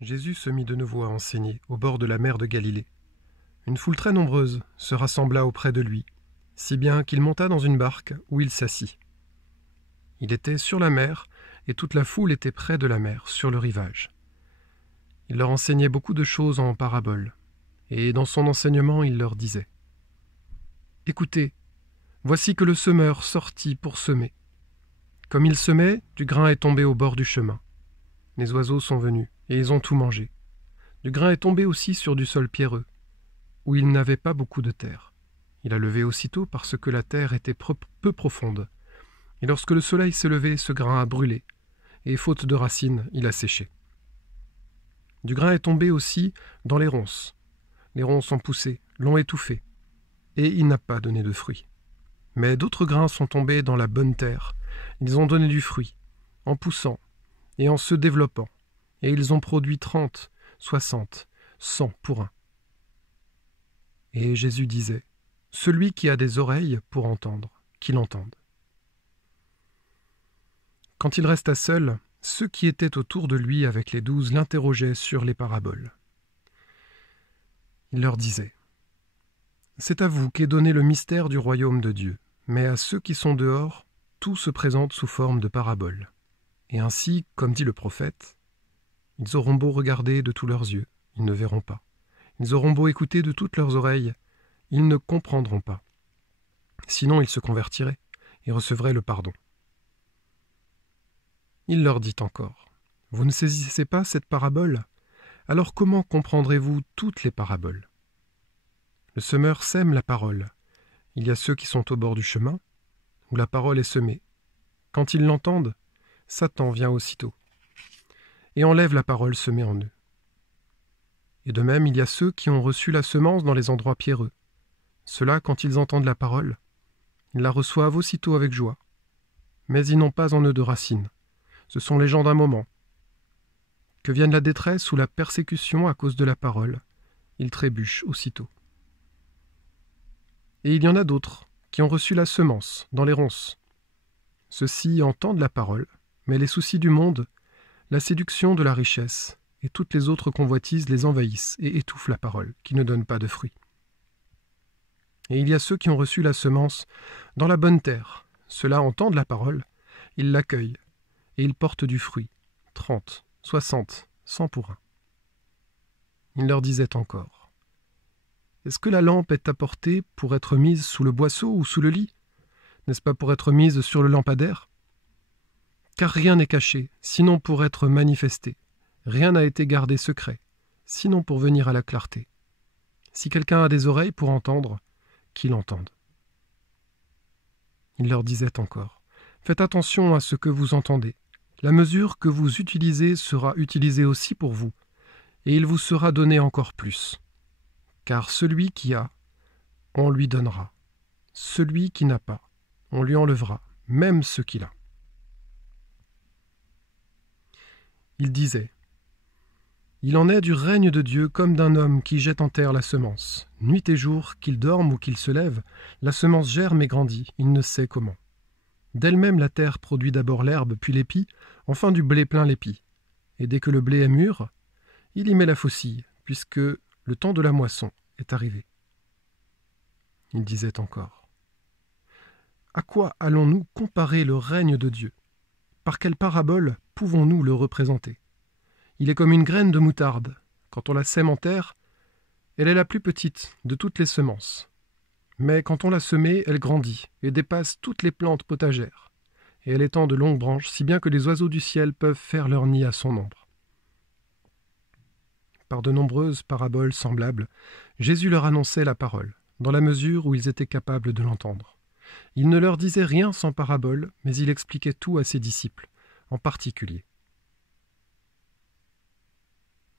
Jésus se mit de nouveau à enseigner au bord de la mer de Galilée. Une foule très nombreuse se rassembla auprès de lui, si bien qu'il monta dans une barque où il s'assit. Il était sur la mer, et toute la foule était près de la mer, sur le rivage. Il leur enseignait beaucoup de choses en paraboles, et dans son enseignement il leur disait « Écoutez, voici que le semeur sortit pour semer. Comme il semait, du grain est tombé au bord du chemin. Les oiseaux sont venus, et ils ont tout mangé. Du grain est tombé aussi sur du sol pierreux, où il n'avait pas beaucoup de terre. Il a levé aussitôt parce que la terre était peu profonde. Et lorsque le soleil s'est levé, ce grain a brûlé, et faute de racines, il a séché. Du grain est tombé aussi dans les ronces. Les ronces ont poussé, l'ont étouffé, et il n'a pas donné de fruits. Mais d'autres grains sont tombés dans la bonne terre. Ils ont donné du fruit, en poussant et en se développant, et ils ont produit 30, 60, 100 pour un. Et Jésus disait, « Celui qui a des oreilles pour entendre, qu'il entende. » Quand il resta seul, ceux qui étaient autour de lui avec les 12 l'interrogeaient sur les paraboles. Il leur disait, « C'est à vous qu'est donné le mystère du royaume de Dieu, mais à ceux qui sont dehors, tout se présente sous forme de paraboles. Et ainsi, comme dit le prophète, ils auront beau regarder de tous leurs yeux, ils ne verront pas. Ils auront beau écouter de toutes leurs oreilles, ils ne comprendront pas. Sinon ils se convertiraient et recevraient le pardon. » Il leur dit encore, « Vous ne saisissez pas cette parabole? Alors comment comprendrez-vous toutes les paraboles? Le semeur sème la parole. Il y a ceux qui sont au bord du chemin, où la parole est semée. Quand ils l'entendent, Satan vient aussitôt et enlève la parole semée en eux. Et de même, il y a ceux qui ont reçu la semence dans les endroits pierreux. Ceux-là, quand ils entendent la parole, ils la reçoivent aussitôt avec joie. Mais ils n'ont pas en eux de racines. Ce sont les gens d'un moment. Que vienne la détresse ou la persécution à cause de la parole, ils trébuchent aussitôt. Et il y en a d'autres qui ont reçu la semence dans les ronces. Ceux-ci entendent la parole, mais les soucis du monde, la séduction de la richesse et toutes les autres convoitises les envahissent et étouffent la parole, qui ne donne pas de fruits. Et il y a ceux qui ont reçu la semence dans la bonne terre. Ceux-là entendent la parole, ils l'accueillent, et ils portent du fruit, 30, 60, 100 pour un. Il leur disait encore, « Est-ce que la lampe est apportée pour être mise sous le boisseau ou sous le lit? N'est-ce pas pour être mise sur le lampadaire? Car rien n'est caché, sinon pour être manifesté. Rien n'a été gardé secret, sinon pour venir à la clarté. Si quelqu'un a des oreilles pour entendre, qu'il entende. » Il leur disait encore, « Faites attention à ce que vous entendez. La mesure que vous utilisez sera utilisée aussi pour vous, et il vous sera donné encore plus. Car celui qui a, on lui donnera. Celui qui n'a pas, on lui enlèvera, même ce qu'il a. » Il disait, « Il en est du règne de Dieu comme d'un homme qui jette en terre la semence. Nuit et jour, qu'il dorme ou qu'il se lève, la semence germe et grandit, il ne sait comment. D'elle-même la terre produit d'abord l'herbe, puis l'épi, enfin du blé plein l'épi. Et dès que le blé est mûr, il y met la faucille, puisque le temps de la moisson est arrivé. » Il disait encore, « À quoi allons-nous comparer le règne de Dieu? Par quelle parabole pouvons-nous le représenter? Il est comme une graine de moutarde. Quand on la sème en terre, elle est la plus petite de toutes les semences. Mais quand on l'a semée, elle grandit et dépasse toutes les plantes potagères. Et elle étend de longues branches, si bien que les oiseaux du ciel peuvent faire leur nid à son ombre. » Par de nombreuses paraboles semblables, Jésus leur annonçait la parole, dans la mesure où ils étaient capables de l'entendre. Il ne leur disait rien sans parabole, mais il expliquait tout à ses disciples, en particulier.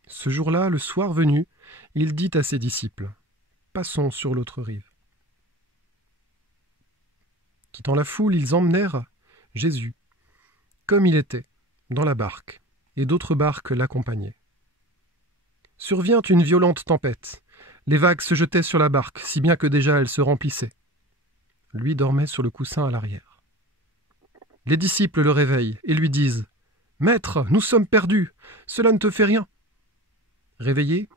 Ce jour-là, le soir venu, il dit à ses disciples, « Passons sur l'autre rive. » Quittant la foule, ils emmenèrent Jésus, comme il était, dans la barque, et d'autres barques l'accompagnaient. Survient une violente tempête. Les vagues se jetaient sur la barque, si bien que déjà elle se remplissait. Lui dormait sur le coussin à l'arrière. Les disciples le réveillent et lui disent « Maître, nous sommes perdus, cela ne te fait rien ?» Réveillé,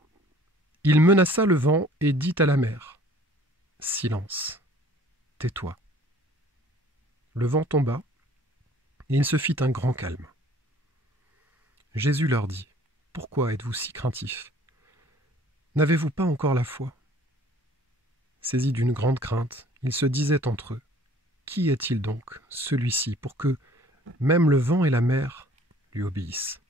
il menaça le vent et dit à la mer : « Silence, tais-toi. » Le vent tomba, et il se fit un grand calme. Jésus leur dit : « Pourquoi êtes-vous si craintifs ? N'avez-vous pas encore la foi ? » Saisis d'une grande crainte, ils se disaient entre eux : « Qui est-il donc, celui-ci, pour que même le vent et la mer lui obéissent ?